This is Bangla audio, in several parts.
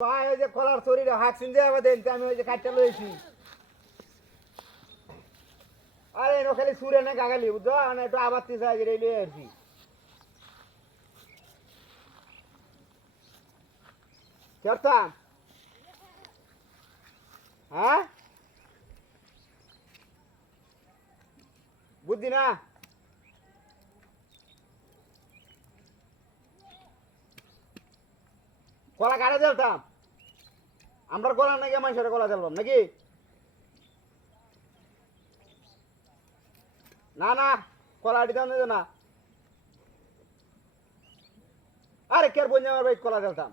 ভাই ওই যে কলার শরীরে হাত শুনতে যাবে দেন আমি ওই যে কাটটা লইছি আরে নো খালি সুরে না গাগালি বুঝছো না একটু আবার তিস আগে লই আসি চর্তা হ্যাঁ বুদ্ধি না কলা কাটা দিলাম আমরা কলা নাকি মানুষের কলা দিলাম নাকি না না কলা দিতাম না আরে কের বন্ধু আমার ভাই কলা দিলাম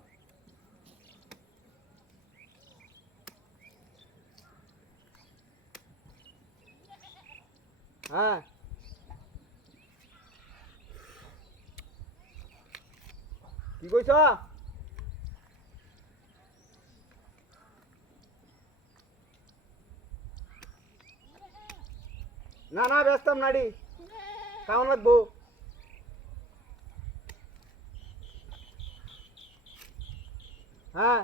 হ্যাঁ কি কইছ না না ব্যস্তাম নাড়ি কেমন লাগবো হ্যাঁ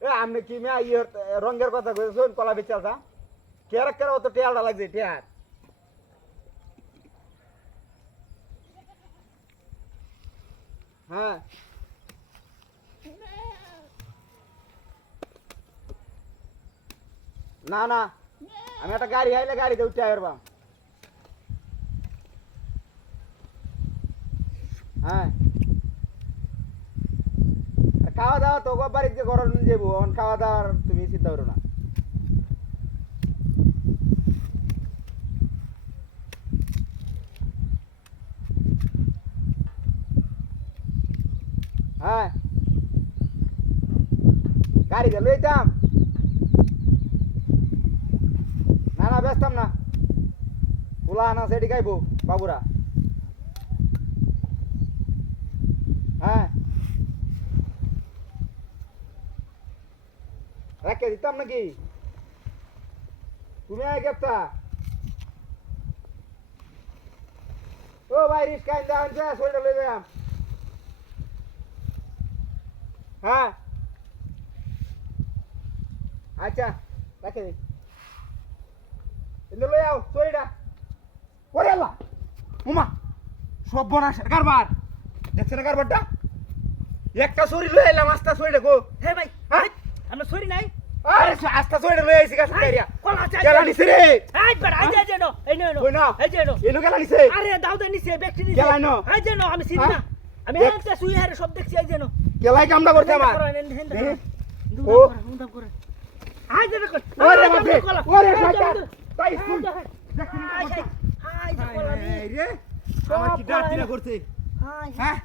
এ আমি কি মে ইয়ে রঙের কথা কইছ কলা বেচালটা কেরা কেরা অত টেয়ালটা লাগছে টেয়ার হ্যাঁ না না আমি একটা গাড়ি আইলে গাড়িতে উঠে আসবা হ্যাঁ খাওয়া দাওয়া তো বাড়িতে গরম যাবো খাওয়া দাওয়ার তুমি চিন্তা করো না হ্যাঁ গাড়িতে লইতাম না না ব্যস্তাম না পোলা না সেটি খাইবো বাবুরা হ্যাঁ রেখে দিতাম নাকি তুমি আয় গেপতা ও ভাই রিস্কা ইন্দা আনছে শরীরটা লই যাম হ্যাঁ আচ্ছা রেখে দিই ইন্দা লই আও শরীরটা ওরে আল্লাহ উমা সব বনাশের কারবার দেখছ না কারবারটা একটা শরীর লই আইলাম আস্তা শরীরটা গো হে ভাই হ্যাঁ আমরা সরি নাই আরে আস্তা শরীরটা লই আইছি গাছ কাইরিয়া কলা চাই কেলা নিছে রে এই বড় আই যে নো এই নো কই না এই যে নো এনো কেলা নিছে আরে দাও দে নিছে ব্যক্তি নিছে কেলা নো এই যে নো আমি চিনি না আমি একটা সুই হারে সব দেখছি এই যে নো কেলাই কামটা করতে আমার ও দুধ করে আই যে নো ওরে বাপরে ওরে শয়তান তাই স্কুল আই যে কলা নি রে আমার কি ডাক দিনা করছে হাই হ্যাঁ